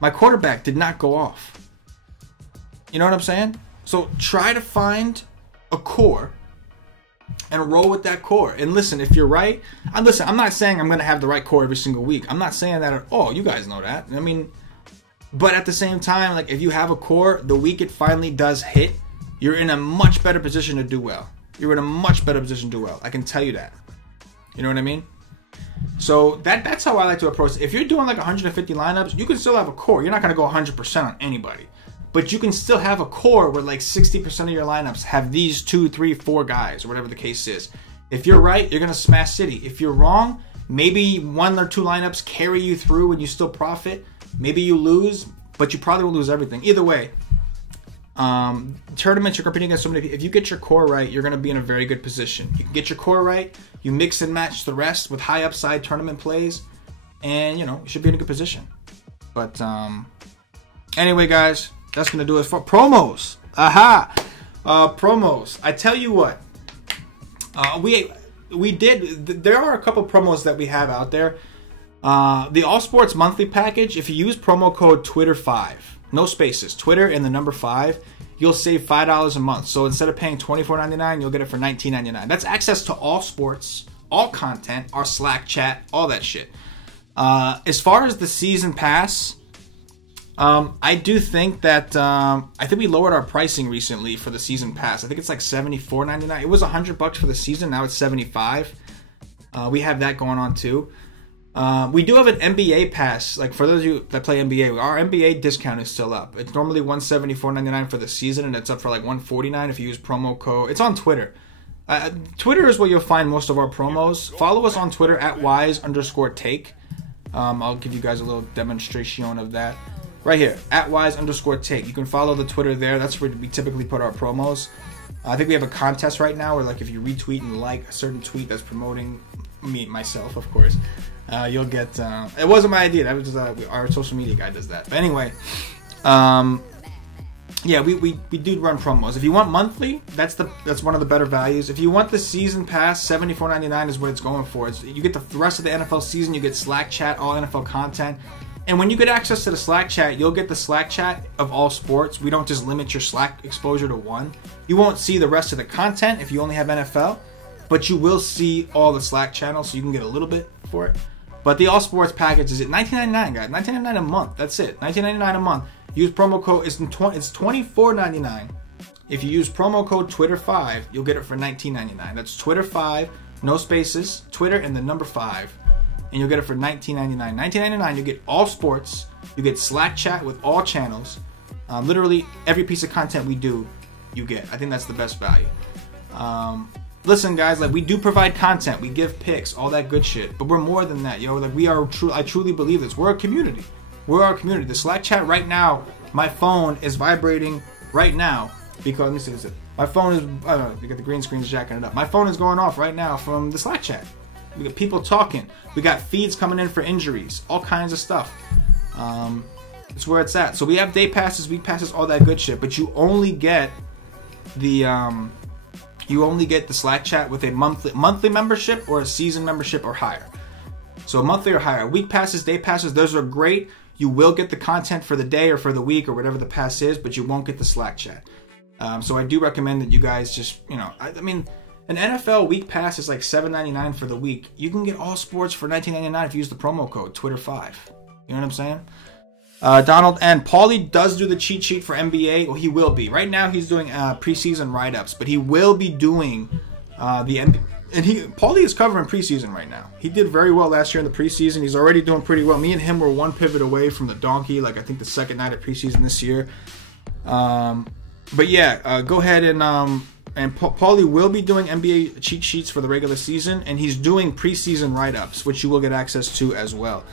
My quarterback did not go off. You know what I'm saying? So try to find a core and roll with that core. And listen, if you're right, I'm not saying I'm going to have the right core every single week. I'm not saying that at all. You guys know that. I mean, but at the same time, like if you have a core, the week it finally does hit, you're in a much better position to do well. You're in a much better position to do well. I can tell you that. You know what I mean? So that's how I like to approach it. If you're doing like 150 lineups, you can still have a core. You're not going to go 100% on anybody. But you can still have a core where like 60% of your lineups have these 2, 3, 4 guys or whatever the case is. If you're right, you're going to smash City. If you're wrong, maybe 1 or 2 lineups carry you through and you still profit. Maybe you lose, but you probably will lose everything. Either way, tournaments, you're competing against so many people. If you get your core right, you're going to be in a very good position. You can get your core right, you mix and match the rest with high upside tournament plays, and you should be in a good position. But anyway, guys, that's going to do it for promos. Aha! Promos. I tell you what, there are a couple promos that we have out there. The All Sports monthly package, if you use promo code Twitter5, no spaces, Twitter and the number 5, you'll save $5 a month. So instead of paying $24.99, you'll get it for $19.99. That's access to all sports, all content, our Slack chat, all that shit. As far as the season pass, I do think that I think we lowered our pricing recently for the season pass. I think it's like $74.99. It was $100 for the season. Now it's $75. We have that going on too. We do have an NBA pass. Like for those of you that play NBA, our NBA discount is still up. It's normally $174.99 for the season, and it's up for like $149 if you use promo code. It's on Twitter. Twitter is where you'll find most of our promos. Follow us on Twitter at @wise_take. I'll give you guys a little demonstration of that. Right here, at @wise_take. You can follow the Twitter there. That's where we typically put our promos. I think we have a contest right now where like if you retweet and like a certain tweet that's promoting myself, of course, you'll get. It wasn't my idea. That was just, our social media guy does that. But anyway, yeah, we do run promos. If you want monthly, that's one of the better values. If you want the season pass, $74.99 is what it's going for. You get the rest of the NFL season. You get Slack chat, all NFL content. And when you get access to the Slack chat, you'll get the Slack chat of all sports. We don't just limit your Slack exposure to 1. You won't see the rest of the content if you only have NFL, but you will see all the Slack channels, so you can get a little bit for it. But the all sports package is at $19.99, guys. $19.99 a month. That's it. $19.99 a month. Use promo code. It's $24.99. If you use promo code Twitter5, you'll get it for $19.99. That's Twitter5, no spaces, Twitter and the number 5. And you'll get it for $19.99. $19.99, you get all sports. You get Slack chat with all channels. Literally every piece of content we do, you get. I think that's the best value. Listen, guys, like we do provide content. We give picks, all that good shit. But we're more than that, yo. Like we are I truly believe this. We're a community. We're our community. The Slack chat right now, my phone is vibrating right now because, let me see this. My phone is, I don't know, you got the green screen's jacking it up. My phone is going off right now from the Slack chat. We got people talking. We got feeds coming in for injuries, all kinds of stuff. It's where it's at. So we have day passes, week passes, all that good shit. But you only get the Slack chat with a monthly membership or a season membership or higher. So monthly or higher. Week passes, day passes, those are great. You will get the content for the day or for the week or whatever the pass is, but you won't get the Slack chat. So I do recommend that you guys just, I mean, an NFL week pass is like $7.99 for the week. You can get all sports for $19.99 if you use the promo code Twitter5. You know what I'm saying? Donald and Paulie does do the cheat sheet for NBA. Well, he will be. Right now he's doing preseason write-ups, but he will be doing the NBA. And Paulie is covering preseason right now. He did very well last year in the preseason. He's already doing pretty well. Me and him were one pivot away from the donkey, like I think the second night of preseason this year. But yeah, go ahead and Paulie will be doing NBA cheat sheets for the regular season, and he's doing preseason write-ups, which you will get access to as well.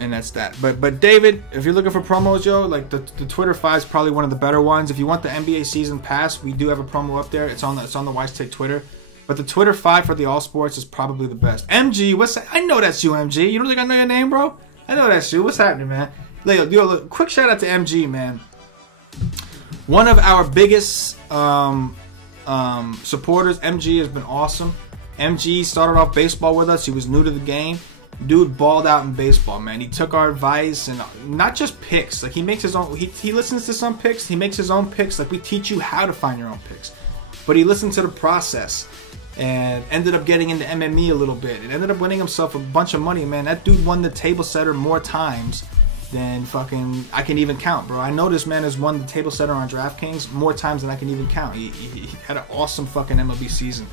And that's that. But David, if you're looking for promos, yo, like the Twitter 5 is probably one of the better ones. If you want the NBA season pass, we do have a promo up there. It's on the Wise Take Twitter. But the Twitter 5 for the All Sports is probably the best. MG, what's that? I know that's you, MG. You don't think I know your name, bro? I know that's you. What's happening, man? Yo, quick shout out to MG, man. One of our biggest supporters. MG has been awesome. MG started off baseball with us. He was new to the game. Dude balled out in baseball, man. He took our advice, and not just picks. Like, he makes his own. He listens to some picks. He makes his own picks. Like, we teach you how to find your own picks. But he listened to the process and ended up getting into MME a little bit. And ended up winning himself a bunch of money, man. That dude won the table setter more times than fucking I can even count, bro. I know this man has won the table setter on DraftKings more times than I can even count. He had an awesome fucking MLB season.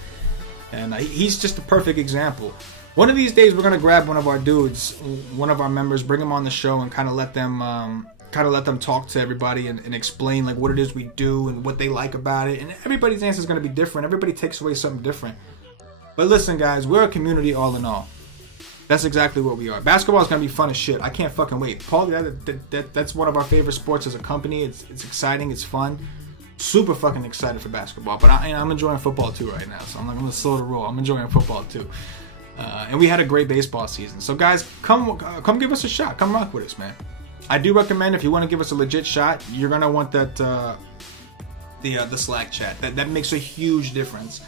And he's just a perfect example. One of these days, we're gonna grab one of our dudes, one of our members, bring him on the show, and kind of let them talk to everybody and explain like what it is we do and what they like about it. And everybody's answer is gonna be different. Everybody takes away something different. But listen, guys, we're a community all in all. That's exactly what we are. Basketball is gonna be fun as shit. I can't fucking wait. Paul, that's one of our favorite sports as a company. It's exciting. It's fun. Super fucking excited for basketball. But I'm enjoying football too right now. So I'm gonna slow the roll. I'm enjoying football too. And we had a great baseball season. So guys, come give us a shot. Come rock with us, man. I do recommend if you want to give us a legit shot, you're gonna want that the Slack chat. That makes a huge difference.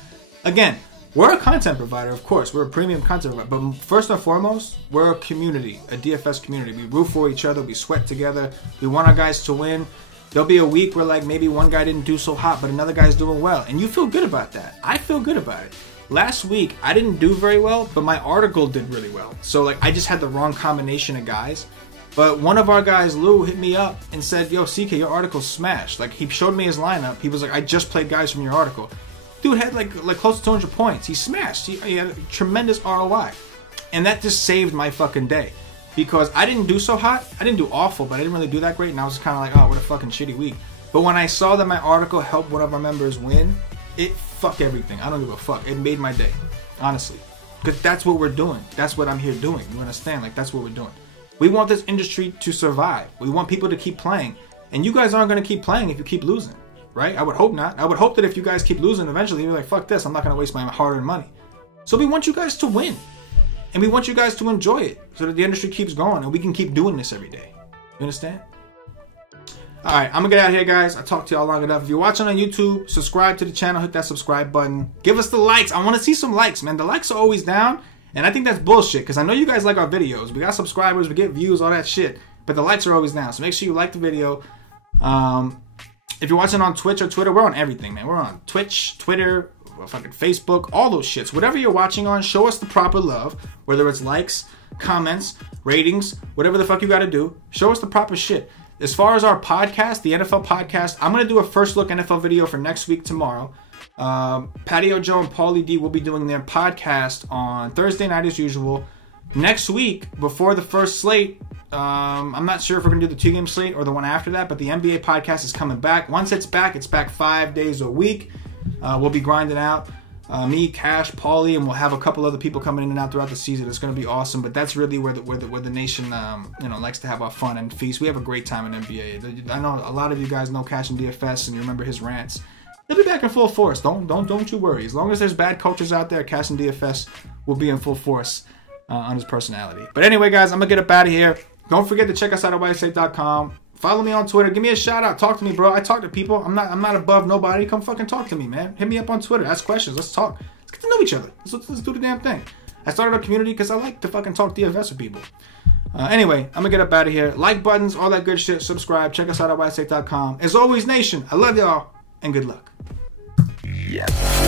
Again, we're a content provider, of course. We're a premium content provider. But first and foremost, we're a community, a DFS community. We root for each other. We sweat together. We want our guys to win. There'll be a week where like maybe one guy didn't do so hot, but another guy's doing well. And you feel good about that. I feel good about it. Last week, I didn't do very well, but my article did really well. So, like, I just had the wrong combination of guys. But one of our guys, Lou, hit me up and said, yo, CK, your article smashed. Like, he showed me his lineup. He was like, I just played guys from your article. Dude had, like close to 200 points. He smashed. He had a tremendous ROI. And that just saved my fucking day. Because I didn't do so hot. I didn't do awful, but I didn't really do that great. And I was kind of like, oh, what a fucking shitty week. But when I saw that my article helped one of our members win, it fuck everything. I don't give a fuck. It made my day, honestly, because that's what we're doing. That's what I'm here doing. You understand? Like, that's what we're doing. We want this industry to survive. We want people to keep playing, and you guys aren't going to keep playing if you keep losing, right? I would hope not. I would hope that if you guys keep losing, eventually you're like, fuck this. I'm not going to waste my hard-earned money. So we want you guys to win, and we want you guys to enjoy it, so that the industry keeps going and we can keep doing this every day. You understand? Alright, I'm gonna get out of here, guys. I talked to y'all long enough. If you're watching on YouTube, subscribe to the channel, hit that subscribe button. Give us the likes. I want to see some likes, man. The likes are always down, and I think that's bullshit, because I know you guys like our videos. We got subscribers, we get views, all that shit, but the likes are always down. So make sure you like the video. If you're watching on Twitch or Twitter, we're on everything, man. We're on Twitch, Twitter, fucking Facebook, all those shits. Whatever you're watching on, show us the proper love, whether it's likes, comments, ratings, whatever the fuck you gotta do. Show us the proper shit. As far as our podcast, the NFL podcast, I'm going to do a first look NFL video for next week tomorrow. Patio Joe and Paulie D will be doing their podcast on Thursday night as usual. Next week, before the first slate, I'm not sure if we're going to do the 2-game slate or the one after that, but the NBA podcast is coming back. Once it's back 5 days a week. We'll be grinding out. Me, Cash, Paulie, and we'll have a couple other people coming in and out throughout the season. It's going to be awesome. But that's really where the nation likes to have our fun and feast. We have a great time in NBA. I know a lot of you guys know Cash and DFS and you remember his rants. They'll be back in full force. Don't you worry. As long as there's bad coaches out there, Cash and DFS will be in full force on his personality. But anyway, guys, I'm gonna get up out of here. Don't forget to check us out at whitestate.com. Follow me on Twitter. Give me a shout out. Talk to me, bro. I talk to people. I'm not above nobody. Come fucking talk to me, man. Hit me up on Twitter. Ask questions. Let's talk. Let's get to know each other. Let's do the damn thing. I started a community because I like to fucking talk DFS with people. Anyway, I'm gonna get up out of here. Like buttons, all that good shit. Subscribe. Check us out at whitestate.com. As always, nation, I love y'all and good luck. Yes.